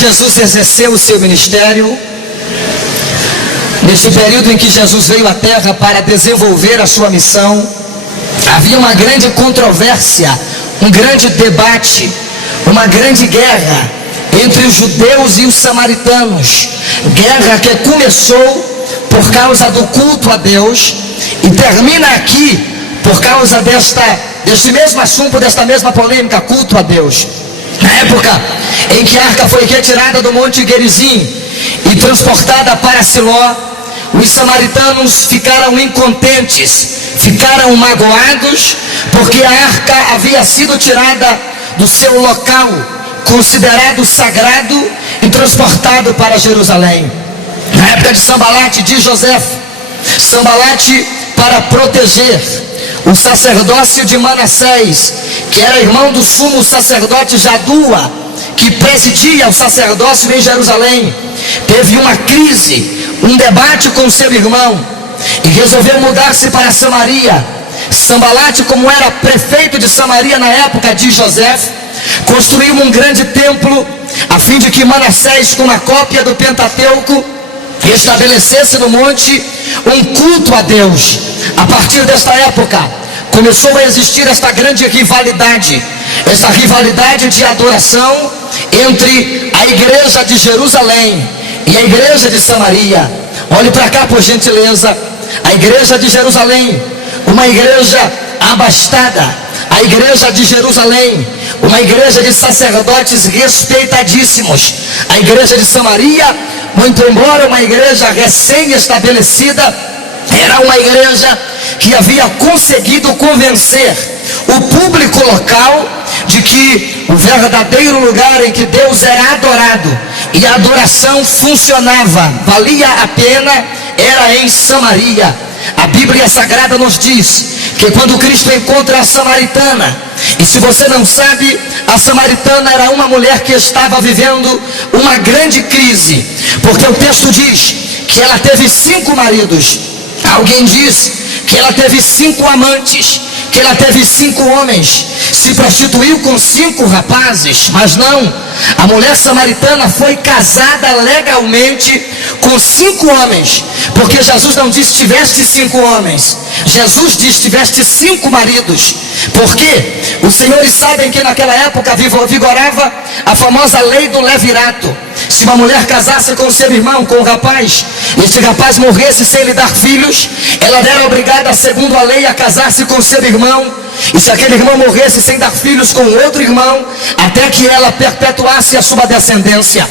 Jesus exerceu o seu ministério, neste período em que Jesus veio à terra para desenvolver a sua missão, havia uma grande controvérsia, um grande debate, uma grande guerra entre os judeus e os samaritanos. Guerra que começou por causa do culto a Deus e termina aqui por causa deste mesmo assunto, desta mesma polêmica, culto a Deus. Na época em que a arca foi retirada do Monte Gerizim e transportada para Siló, os samaritanos ficaram incontentes, ficaram magoados, porque a arca havia sido tirada do seu local considerado sagrado e transportado para Jerusalém. Na época de Sambalate, de José, Sambalate, para proteger o sacerdócio de Manassés, que era irmão do sumo sacerdote Jadua, que presidia o sacerdócio em Jerusalém, teve uma crise, um debate com seu irmão e resolveu mudar-se para Samaria. Sambalate, como era prefeito de Samaria na época de José, construiu um grande templo a fim de que Manassés, com uma cópia do Pentateuco, estabelecesse no monte um culto a Deus. A partir desta época começou a existir esta grande rivalidade, esta rivalidade de adoração entre a igreja de Jerusalém e a igreja de Samaria. Olhe para cá, por gentileza. A igreja de Jerusalém, uma igreja abastada. A igreja de Jerusalém, uma igreja de sacerdotes respeitadíssimos. A igreja de Samaria, muito embora uma igreja recém-estabelecida, era uma igreja que havia conseguido convencer o público local de que o verdadeiro lugar em que Deus era adorado e a adoração funcionava, valia a pena, era em Samaria. A Bíblia Sagrada nos diz que quando Cristo encontra a samaritana, e se você não sabe, a samaritana era uma mulher que estava vivendo uma grande crise, porque o texto diz que ela teve 5 maridos. Alguém diz que ela teve 5 amantes, que ela teve 5 homens, se prostituiu com 5 rapazes, mas não, a mulher samaritana foi casada legalmente com 5 homens, porque Jesus não disse tiveste 5 homens, Jesus disse tiveste 5 maridos. Por quê? Os senhores sabem que naquela época vigorava a famosa lei do levirato. Se uma mulher casasse com seu irmão, com um rapaz, e esse rapaz morresse sem lhe dar filhos, ela era obrigada, segundo a lei, a casar-se com seu irmão. E se aquele irmão morresse sem dar filhos com outro irmão, até que ela perpetuasse a sua descendência.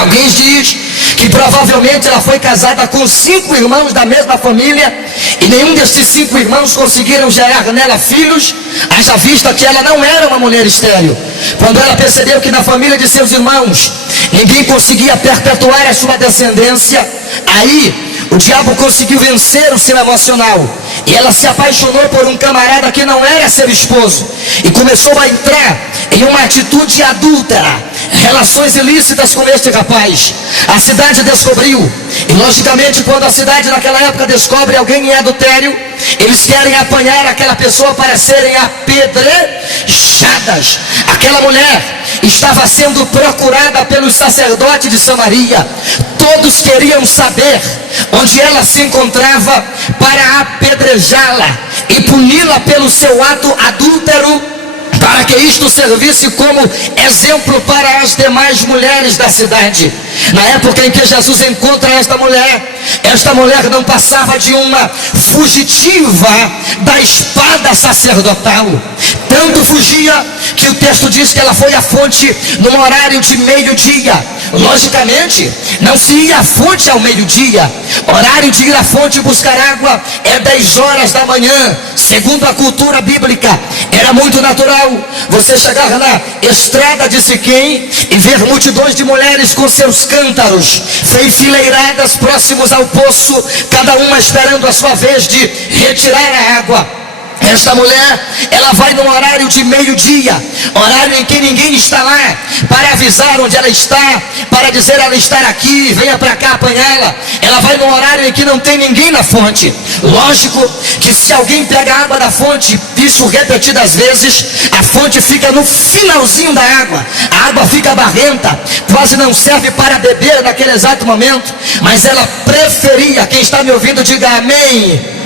Alguém diz que provavelmente ela foi casada com 5 irmãos da mesma família, e nenhum destes 5 irmãos conseguiram gerar nela filhos, haja vista que ela não era uma mulher estéril. Quando ela percebeu que na família de seus irmãos ninguém conseguia perpetuar a sua descendência, aí o diabo conseguiu vencer o seu emocional, e ela se apaixonou por um camarada que não era seu esposo, e começou a entrar em uma atitude adúltera, relações ilícitas com este rapaz. A cidade descobriu, e logicamente quando a cidade naquela época descobre alguém em adultério, eles querem apanhar aquela pessoa para serem apedrejadas. Aquela mulher estava sendo procurada pelos sacerdotes de Samaria. Todos queriam saber onde ela se encontrava para apedrejá-la e puni-la pelo seu ato adúltero, para que isto servisse como exemplo para as demais mulheres da cidade. Na época em que Jesus encontra esta mulher não passava de uma fugitiva da espada sacerdotal. Tanto fugia que o texto diz que ela foi à fonte no horário de meio-dia. Logicamente, não se ia à fonte ao meio-dia. Horário de ir à fonte buscar água é 10 horas da manhã. Segundo a cultura bíblica, era muito natural você chegar na estrada de Siquém e ver multidões de mulheres com seus cântaros enfileiradas próximos ao poço, cada uma esperando a sua vez de retirar a água. Esta mulher, ela vai no horário de meio-dia, horário em que ninguém está lá, para avisar onde ela está, para dizer ela estar aqui, venha para cá apanhá-la. Ela vai no horário em que não tem ninguém na fonte. Lógico que se alguém pega a água da fonte, isso repetidas vezes, a fonte fica no finalzinho da água, a água fica barrenta, quase não serve para beber naquele exato momento, mas ela preferia, quem está me ouvindo diga amém.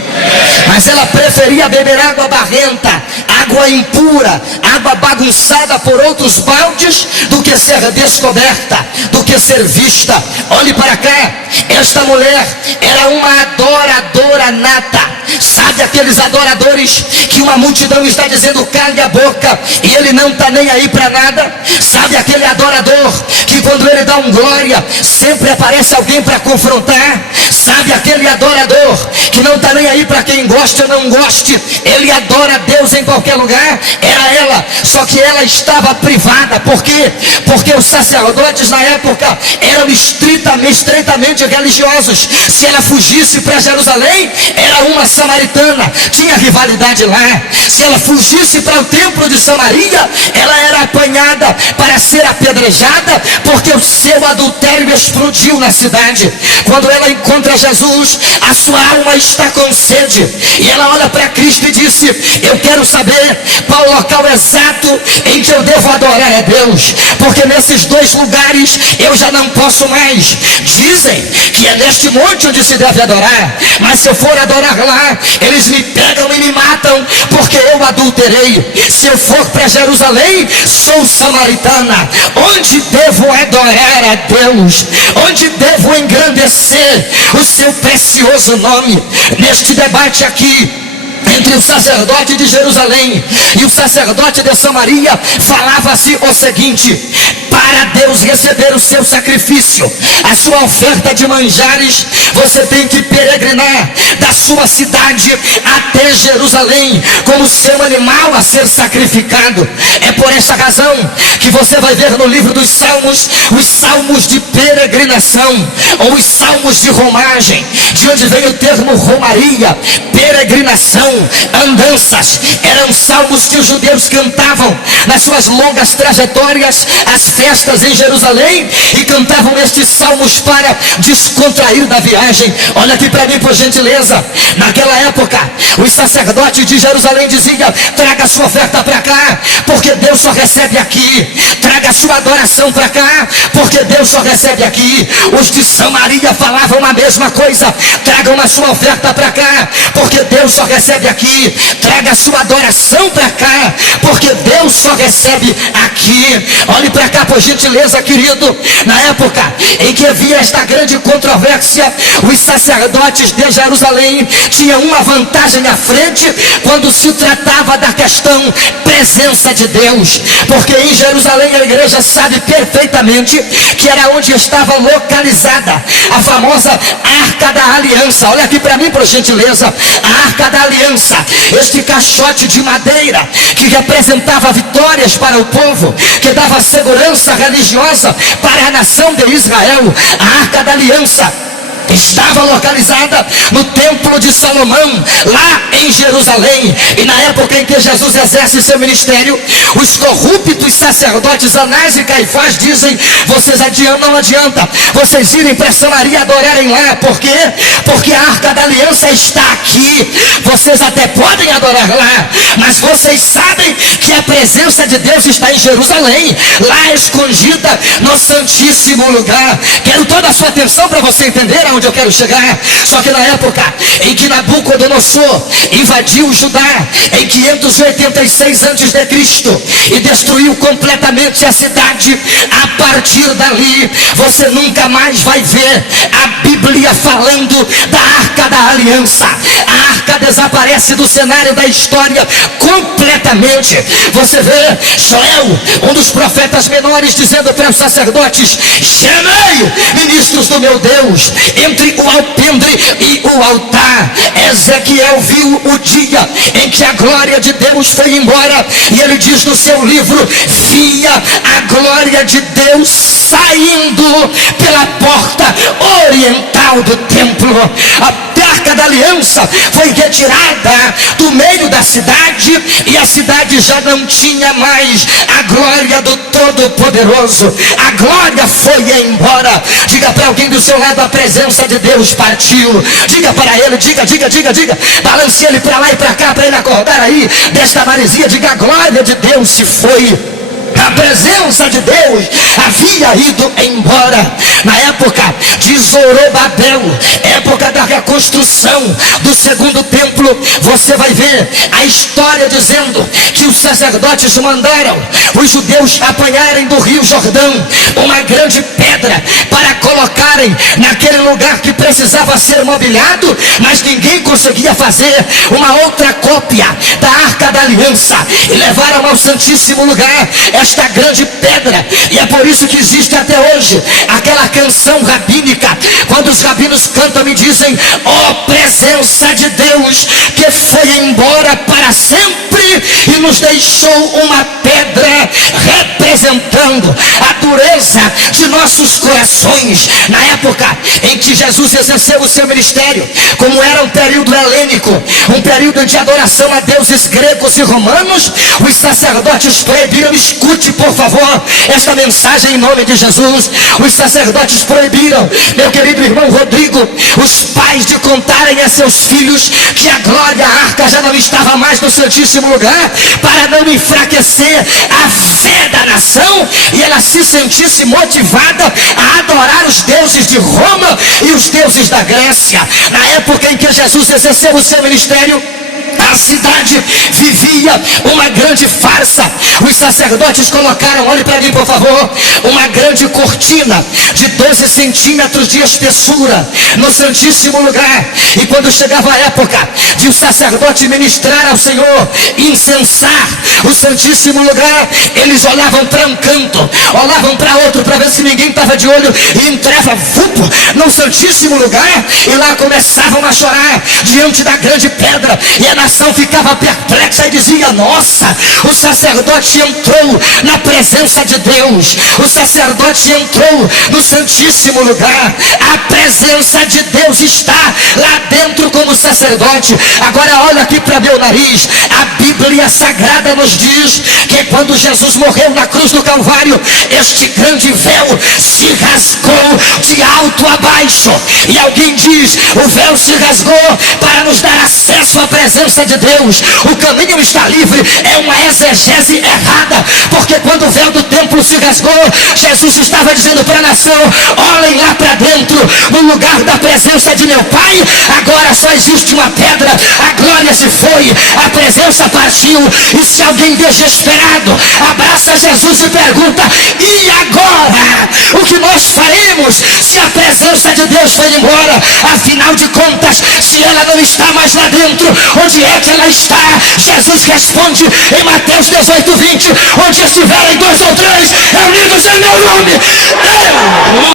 Mas ela preferia beber água barrenta, água impura, água bagunçada por outros baldes, do que ser descoberta, do que ser vista. Olhe para cá, esta mulher era uma adoradora nata. Sabe aqueles adoradores que uma multidão está dizendo cale a boca e ele não está nem aí para nada? Sabe aquele adorador que quando ele dá um glória sempre aparece alguém para confrontar? Sabe aquele adorador que não está nem aí para quem gosta ou não goste? Ele adora Deus em qualquer lugar. Era ela, só que ela estava privada. Por quê? Porque os sacerdotes na época eram estreitamente religiosos. Se ela fugisse para Jerusalém, era uma samaritana, tinha rivalidade lá. Se ela fugisse para o templo de Samaria, ela era apanhada para ser apedrejada, porque o seu adultério explodiu na cidade. Quando ela encontra Jesus, a sua alma está com sede, e ela olha para Cristo e disse: eu quero saber qual o local exato em que eu devo adorar a Deus, porque nesses dois lugares eu já não posso mais. Dizem que é neste monte onde se deve adorar, mas se eu for adorar lá, eles me pegam e me matam, porque eu adulterei. Se eu for para Jerusalém, sou samaritana. Onde devo adorar a Deus? Onde devo engrandecer o seu precioso nome? Neste debate aqui entre o sacerdote de Jerusalém e o sacerdote de Samaria, falava-se o seguinte: para Deus receber o seu sacrifício, a sua oferta de manjares, você tem que peregrinar da sua cidade até Jerusalém como seu animal a ser sacrificado. É por esta razão que você vai ver no livro dos Salmos os salmos de peregrinação, ou os salmos de romagem, de onde vem o termo romaria, peregrinação, andanças. Eram salmos que os judeus cantavam nas suas longas trajetórias às festas em Jerusalém, e cantavam estes salmos para descontrair da viagem. Olha aqui para mim, por gentileza. Naquela época, os sacerdotes de Jerusalém diziam: traga a sua oferta para cá, porque Deus só recebe aqui. Traga a sua adoração para cá, porque Deus só recebe aqui. Os de Samaria falavam a mesma coisa: tragam a sua oferta para cá, porque Deus só recebe aqui. Traga a sua adoração para cá, porque Deus só recebe aqui. Olhe para cá, por gentileza, querido. Na época em que havia esta grande controvérsia, os sacerdotes de Jerusalém tinham uma vantagem à frente quando se tratava da questão presença de Deus, porque em Jerusalém a igreja sabe perfeitamente que era onde estava localizada a famosa Arca da Aliança. Olha aqui para mim, por gentileza, a Arca da Aliança, este caixote de madeira que representava vitórias para o povo, que dava segurança religiosa para a nação de Israel. A Arca da Aliança estava localizada no templo de Salomão, lá em Jerusalém. E na época em que Jesus exerce seu ministério, os corruptos sacerdotes Anás e Caifás dizem: vocês não adianta vocês irem para Samaria adorarem lá. Por quê? Porque a Arca da Aliança está aqui. Vocês até podem adorar lá, mas vocês sabem que a presença de Deus está em Jerusalém, lá escondida no Santíssimo Lugar. Quero toda a sua atenção para você entender aonde eu quero chegar. Só que na época em que Nabucodonosor invadiu o Judá em 586 a.C. e destruiu completamente a cidade, a partir dali você nunca mais vai ver a Bíblia falando da Arca da Aliança. A arca desaparece do cenário da história completamente. Você vê Joel, um dos profetas menores, dizendo para os sacerdotes: gemei, ministros do meu Deus, entre o alpendre e o altar. Ezequiel viu o dia em que a glória de Deus foi embora, e ele diz no seu livro: via a glória de Deus saindo pela porta oriental do templo. A Arca da Aliança foi retirada do meio da cidade, e a cidade já não tinha mais a glória do Todo-Poderoso. A glória foi embora. Diga para alguém do seu lado: a presença de Deus partiu. Diga para ele, diga. Balance ele para lá e para cá, para ele acordar aí desta maresia. Diga: a glória de Deus se foi. A presença de Deus havia ido embora. Na época de Zorobabel, época da reconstrução do segundo templo, você vai ver a história dizendo que os sacerdotes mandaram os judeus apanharem do rio Jordão uma grande pedra para colocarem naquele lugar que precisava ser mobiliado, mas ninguém conseguia fazer uma outra cópia da Arca da Aliança, e levaram ao Santíssimo Lugar esta grande pedra. E é por isso que existe até hoje aquela canção rabínica, quando os rabinos cantam e dizem: ó presença de Deus que foi embora para sempre e nos deixou uma pedra representando a dureza de nossos corações. Na época em que Jesus exerceu o seu ministério, como era um período helênico, um período de adoração a deuses gregos e romanos, os sacerdotes proibiram, escute por favor esta mensagem em nome de Jesus, os sacerdotes proibiram, meu querido irmão Rodrigo, os pais de contarem a seus filhos que a glória, a arca já não estava mais no Santíssimo Lugar, para não enfraquecer a fé da nação e ela se sentisse motivada a adorar os deuses de Roma e os deuses da Grécia. Na época em que Jesus exerceu o seu ministério, a cidade vivia uma grande farsa. Os sacerdotes colocaram, olhe para mim por favor, uma grande cortina de 12 centímetros de espessura no Santíssimo Lugar. E quando chegava a época de o sacerdote ministrar ao Senhor, incensar o Santíssimo Lugar, eles olhavam para um canto, olhavam para outro, para ver se ninguém estava de olho, e entrava no Santíssimo Lugar, e lá começavam a chorar diante da grande pedra, e a nação ficava perplexa e dizia: nossa, o sacerdote entrou na presença de Deus, o sacerdote entrou no Santíssimo Lugar, a presença de Deus está lá dentro como sacerdote. Agora olha aqui para meu nariz, a Bíblia Sagrada nos diz que quando Jesus morreu na cruz do Calvário, este grande véu se rasgou de alto a baixo, e alguém diz: o véu se rasgou para nos dar acesso à presença de Deus. O caminho está livre. É uma exegese errada, porque quando o véu do templo se rasgou, Jesus estava dizendo para a nação: olhem lá para dentro, no lugar da presença de meu Pai, agora só existe uma pedra, a glória se foi, a presença partiu. E se alguém desesperado abraça Jesus e pergunta: e agora? O que nós faremos se a presença de Deus foi embora? Afinal de contas, se ela não está mais lá dentro, onde é que ela está? Jesus responde em Mateus 18:20: onde estiverem